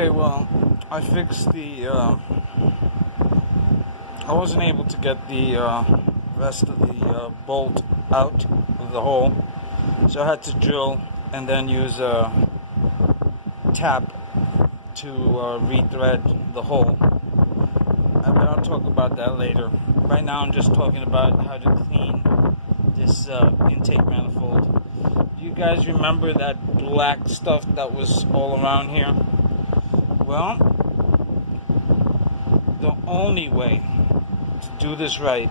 Okay, well, I fixed I wasn't able to get the rest of the bolt out of the hole, so I had to drill and then use a tap to rethread the hole. But I'll talk about that later. Right now I'm just talking about how to clean this intake manifold. Do you guys remember that black stuff that was all around here? Well, the only way to do this right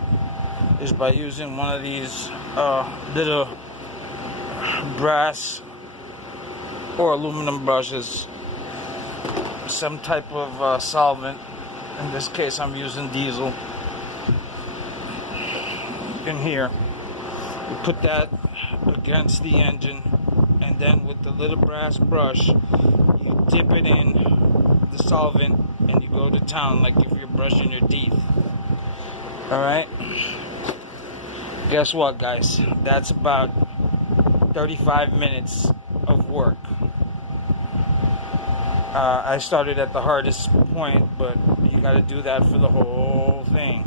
is by using one of these little brass or aluminum brushes, some type of solvent. In this case I'm using diesel. In here, you put that against the engine, and then with the little brass brush you dip it in the solvent and you go to town like if you're brushing your teeth. Alright, guess what, guys? That's about 35 minutes of work. I started at the hardest point, but you got to do that for the whole thing.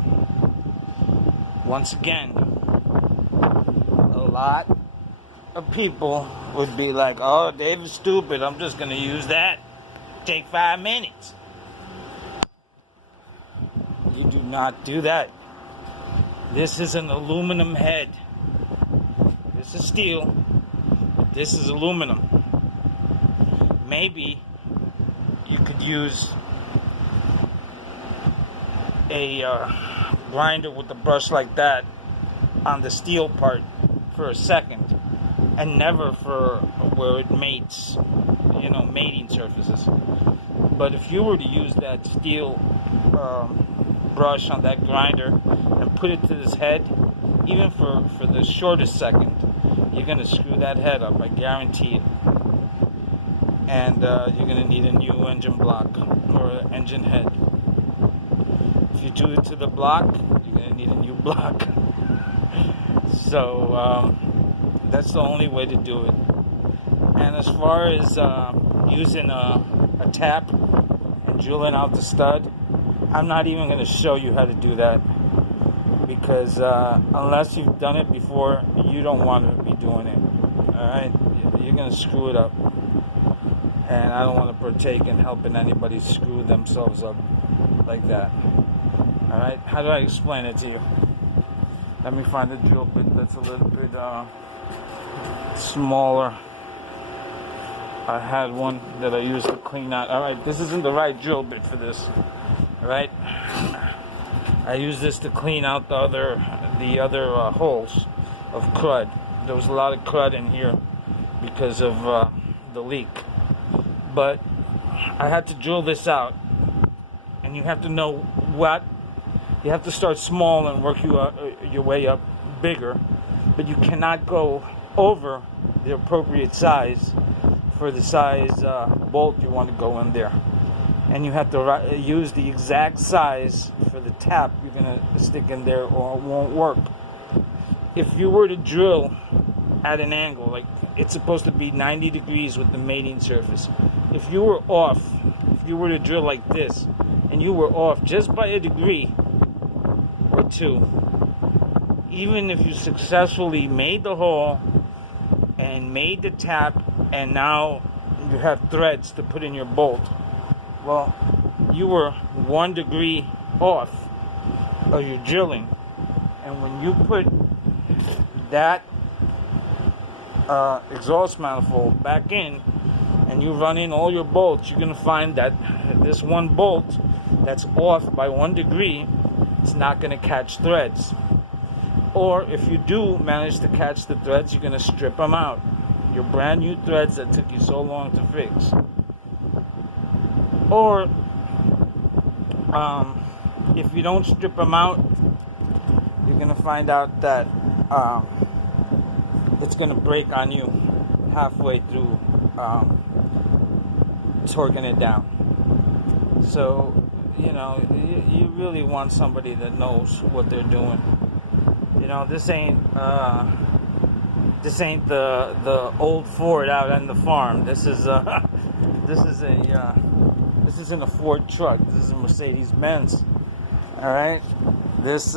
Once again, a lot of people would be like, oh, David's stupid, I'm just going to use that. Take 5 minutes. You do not do that. This is an aluminum head. This is steel, but this is aluminum. Maybe you could use a grinder with a brush like that on the steel part for a second, and never for where it mates, mating surfaces. But if you were to use that steel brush on that grinder and put it to this head, even for the shortest second, you're going to screw that head up, I guarantee it. And you're going to need a new engine block or engine head. If you do it to the block, you're going to need a new block. So that's the only way to do it. And as far as using a tap and drilling out the stud, I'm not even going to show you how to do that, because unless you've done it before, you don't want to be doing it. Alright? You're going to screw it up. And I don't want to partake in helping anybody screw themselves up like that. Alright? How do I explain it to you? Let me find a drill bit that's a little bit smaller. I had one that I used to clean out. Alright, this isn't the right drill bit for this. Alright? I used this to clean out the other holes of crud. There was a lot of crud in here because of the leak. But I had to drill this out, and you have to know what. You have to start small and work your way up bigger, but you cannot go over the appropriate size for the size bolt you want to go in there. And you have to use the exact size for the tap you're going to stick in there, or it won't work. If you were to drill at an angle, like it's supposed to be 90 degrees with the mating surface. If you were off, if you were to drill like this, and you were off just by a degree or two, even if you successfully made the hole and made the tap, and now you have threads to put in your bolt, well, you were 1 degree off of your drilling. And when you put that exhaust manifold back in and you run in all your bolts, you're going to find that this one bolt that's off by 1 degree, it's not going to catch threads. Or if you do manage to catch the threads, you're going to strip them out. Your brand new threads that took you so long to fix. Or if you don't strip them out, you're going to find out that it's going to break on you halfway through torquing it down. So, you really want somebody that knows what they're doing. This ain't the old Ford out on the farm. This is a This isn't a Ford truck. This is a Mercedes-Benz. All right. This